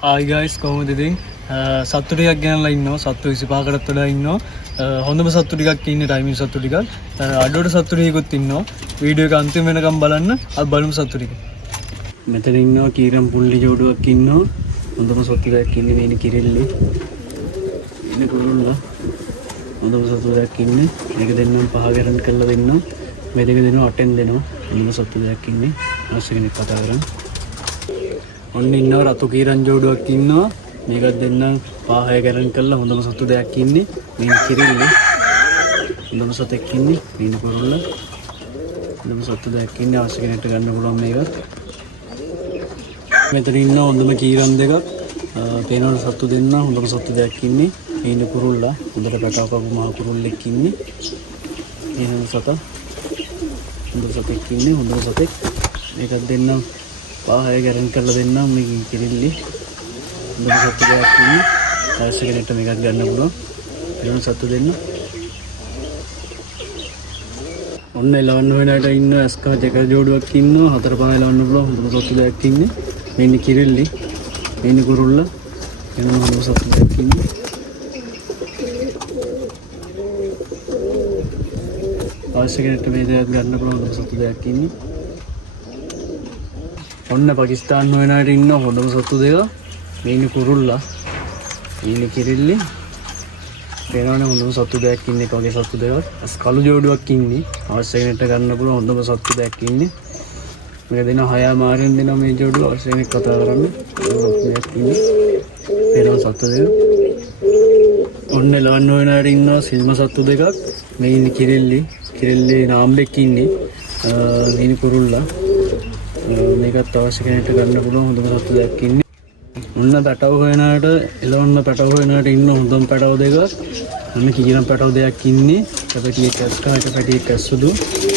Hi guys, කොහොමද ඉතින්? සත්තු ටිකක් ගෙනල්ලා ඉන්නවා. සත්තු 25කටත් වඩා ඉන්නවා. හොඳම සත්තු ටිකක් ඉන්නේ ටයිමින් සත්තු ටිකක්. අඩුවට සත්තු ටිකකුත් ඉන්නවා. වීඩියෝ එක අන්තිම වෙනකම් බලන්න. අපි බලමු සත්තු ටික. මෙතන ඉන්නවා කීරම් පුල්ලි ජෝඩුවක් ඉන්නවා. හොඳම සත්තු ටිකක් ඉන්නේ මේනි කිරිල්ලි. ඉන්නේ කුරුල්ලා. හොඳම සත්තු ටිකක් ඉන්නේ. මේක දෙන්නම් පහ ගරන් කරලා දෙන්නම්. මේ දෙක දෙනවා 8න් දෙනවා. හොඳම සත්තු ටිකක් ඉන්නේ. මාස් කෙනෙක් කතා කරන්. ඔන්න ඉන්නවා රතු කීරන් ජෝඩුවක් ඉන්නවා. මේකත් දෙන්නම් 5 ගරන් කරලා හොඳම සත්තු දෙයක් ඉන්නේ. මේ කිරිල්ලි. හොඳම සතෙක් ඉන්නේ. මේ කුරුල්ලා. හොඳම සත්තු දෙයක් ඉන්නේ. අවශ්‍ය කෙනෙක්ට ගන්න පුළුවන් මේක. මෙතන ඉන්න හොඳම කීරම් දෙකක් පේනවනේ සත්තු දෙන්න හොඳම සත්තු දෙයක් ඉන්නේ මේ කුරුල්ලා හොඳට පැටවපු මහ කුරුල්ලෙක් ඉන්නේ එහෙනම් සත හොඳ සතෙක් ඉන්නේ හොඳම සතෙක් මේකත් දෙන්නම් 5 ගරන් කරලා දෙන්නම් මේ කිරිල්ලි හොඳම සත්තු දෙයක් ඉන්නේ අවශ්‍ය කෙනෙක්ට මේකත් ගන්න පුළුවන් එහෙනම් සත්තු දෙන්න ඔන්න එලවන්න වෙනට ඉන්න ඇස්කා දෙක ජෝඩුවක් ඉන්නවා 4-5 එලවන්න පුළුවන් හොඳම සත්තු දෙයක් ඉන්නේ මේ කිරිල්ලි මේ කුරුල්ලා එනම් හොඳම සත්තු දෙයක් ඉන්නේ අවශ්‍ය කෙනෙක්ට මේ දෙයක් ගන්න පුළුවන් හොඳම සත්තු දෙයක් ඉන්නේ ඔන්න පාකිස්තාන් වෙනාට ඉන්න හොඳම සත්තු දෙක මේ කුරුල්ලා මේ කිරිල්ලි පේනවනේ හොඳම සත්තු දෙයක් ඉන්නේ වගේ සත්තු දෙකක් අස් කළු ජෝඩුවක් ඉන්නේ අවශ්‍ය කෙනෙක්ට ගන්න පුළුවන් හොඳම සත්තු දෙයක් ඉන්නේ මේ දෙන 6 මාරෙන් දෙන මේ ජෝඩුව අවශ්‍ය කෙනෙක් කතා කරන්න දෙයක් ඉන්නේ පේනව සත්තු දෙක ඔන්න ලවන්න වෙනාට ඉන්නවා සිල්ම සත්තු දෙකක් මේ ඉන්නේ කිරිල්ලි නාම්බෙක් ඉන්නේ මේ කුරුල්ලා මේකත් අවශ්‍ය කෙනෙක්ට ගන්න පුළුවන් හොඳම සත්තු දෙයක් ඉන්නේ ඔන්න පැටව හොයනාට එළවන්න පැටව හොයනාට ඉන්න හොඳම පැටව දෙක ඔන්න කීරම් පැටව දෙයක් ඉන්නේ පැටියෙක් ඇස්කා එක පැටියෙක් ඇස්සුදු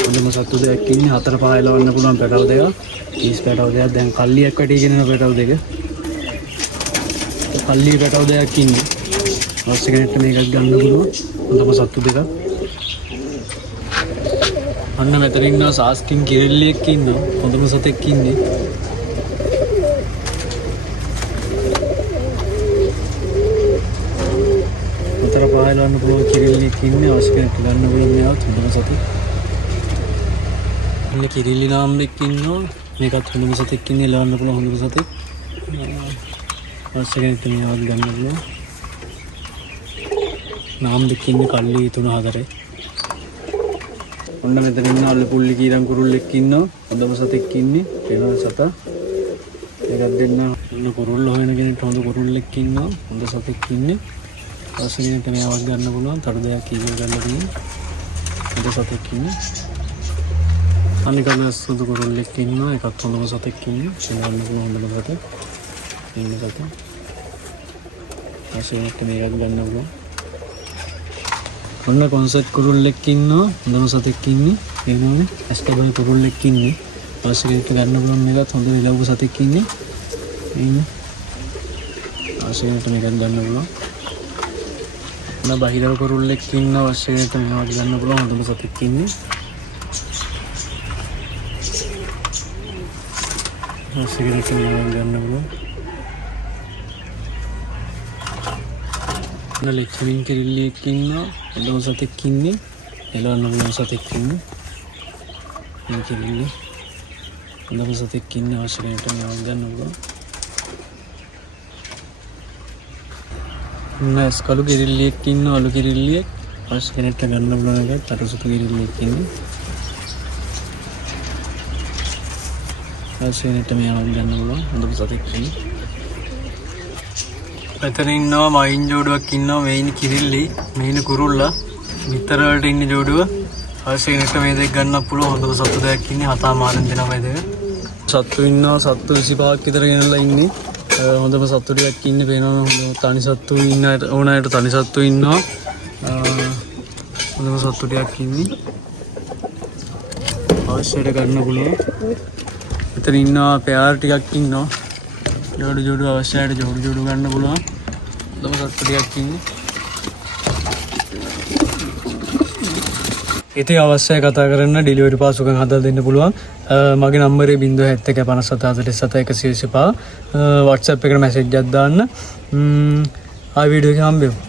හොඳම සත්තු දෙයක් ඉන්නේ 4-5 එළවන්න පුළුවන් පැටව දෙක කීස් පැටව දෙයක් දැන් කල්ලියක් වැටිගෙන යන පැටව දෙක කල්ලි පැටව දෙයක් ඉන්නේ අවශ්‍ය කෙනෙක්ට මේකත් ගන්න පුළුවන් හොඳම සත්තු දෙක අන්න මෙතන ඉන්නවා සාස්කින් කිරිල්ලියෙක් ඉන්නවා හොඳම සතෙක් ඉන්නේ පායලන්න පුළුවන් කිරිල්ලියෙක් ඉන්නේ අවශ්‍ය කෙනෙක්ට ගන්න පුළුවන් මේවත් හොඳම සතෙක්. අන්න කිරිල්ලි නාම්බෙක් ඉන්නවා මේකත් හොඳම සතෙක් ඉන්නේ එලවන්න පුළුවන් හොඳම සතෙක්. අවශ්‍ය කෙනෙක්ට මේවත් ගන්න පුළුවන්. නාම්බෙක් ඉන්නේ කල්ලි 3-4. ඔන්න මෙතන ඉන්න අල්ල පුල්ලි කීරම් කුරුල්ලෙක් ඉන්නවා හොඳම සතෙක් ඉන්නේ පේනවද සතා. ඒකත් දෙන්න ඔන්න කුරුල්ල හොයන කෙනෙක්ට හොඳ කුරුල්ලෙක් ඉන්නවා හොඳ සතෙක් ඉන්නේ. අවශ්‍ය කෙනෙක්ට මේවත් ගන්න පුළුවන් තරු දෙයක් කීව ගන්න තියෙන්නේ හොඳ සතෙක් ඉන්නේ අනිකම සුදු කුරුල්ලෙක් ඉන්නවා ඒකත් හොඳම සතෙක් ඉන්නේ ගන්න පුළුවන් හොඳම සතෙක් ඉන්න සතෙක් අවශ්‍ය කෙනෙක්ට මේවත් ගන්න පුළුවන් ඔන්න කොන්සර්ට් කුරුල්ලෙක් ඉන්නවා හොඳම සතෙක් ඉන්නේ එනෝනේ ඇස්ටබල් කුරුල්ලෙක් ඉන්නේ අවශ්‍ය කෙනෙක්ට ගන්න පුළුවන් මේකත් හොඳ නිලව්ව සතෙක් ඉන්නේ ඉන්නේ අවශ්‍ය කෙනෙක්ට මේකත් ගන්න පුළුවන් බහිරව කුරුල්ලෙක් ඉන්න අවශ්‍ය කෙනෙක්ට මේවත් ගන්න පුළුවන් හොඳම සතෙක් ඉන්නේ අවශ්‍ය කෙනෙක්ට මේවත් ගන්න පුළුවන් ලෙච්චමින් කිරිල්ලියෙක් ඉන්න හොඳම සතෙක් ඉන්නේ එලවන්න පුළුවන් සතෙක් ඉන්නේ මේ කිරිල්ලි හොඳම සතෙක් ඉන්නේ අවශ්‍ය කෙනෙක්ට මේවත් ගන්න පුළුවන් නස් කළු කිරිල්ලියෙක් ඉන්න අලු කිරිල්ලියෙක් අවශ්‍ය කෙනෙක්ට ගන්න පුළුවන් එකක් අර සුදු කිරිල්ලියෙක් ඉන්නේ අවශ්‍ය කෙනෙක්ට මේවත් ගන්න පුළුවන් හොඳම සතෙක් ඉන්නේ මෙතන ඉන්නවා මයින් ජෝඩුවක් ඉන්නවා මේන් කිරිල්ලි මේන් කුරුල්ලා විතර වලට ඉන්න ජෝඩුව අවශ්‍ය කෙනෙක්ට මේ දෙක ගන්නත් පුළුවන් හොඳම සත්තු දෙයක් ඉන්නේ 7 මාරෙන් දෙනවා මේ දෙක සත්තු ඉන්නවා සත්තු 25ක් විතර ගෙනලා ඉන්නේ හොඳම සත්තු ටිකක් ඉන්නේ පේනවා හොඳ තනි සත්තු ඉන්න ඕනෑට තනි සත්තු ඉන්නවා හොඳම සත්තු ටිකක් ඉන්නේ අවශ්‍යයට ගන්න පුළුවන් මෙතන ඉන්නවා පෙයාර ටිකක් ඉන්නවා ජෝඩු අවශ්‍යයට ජෝඩු ගන්න පුළුවන් හොඳම සත්තු ටිකක් ඉන්නේ ඉතින් අවශ්‍යයි කතා කරන්න ඩෙලිවරි පාසුකම් හදලා දෙන්න පුළුවන් මගේ නම්බරේ 0715747 125 WhatsApp එකට මැසේජ් එකක් දාන්න. ආ වීඩියෝ එක හම්බෙමු.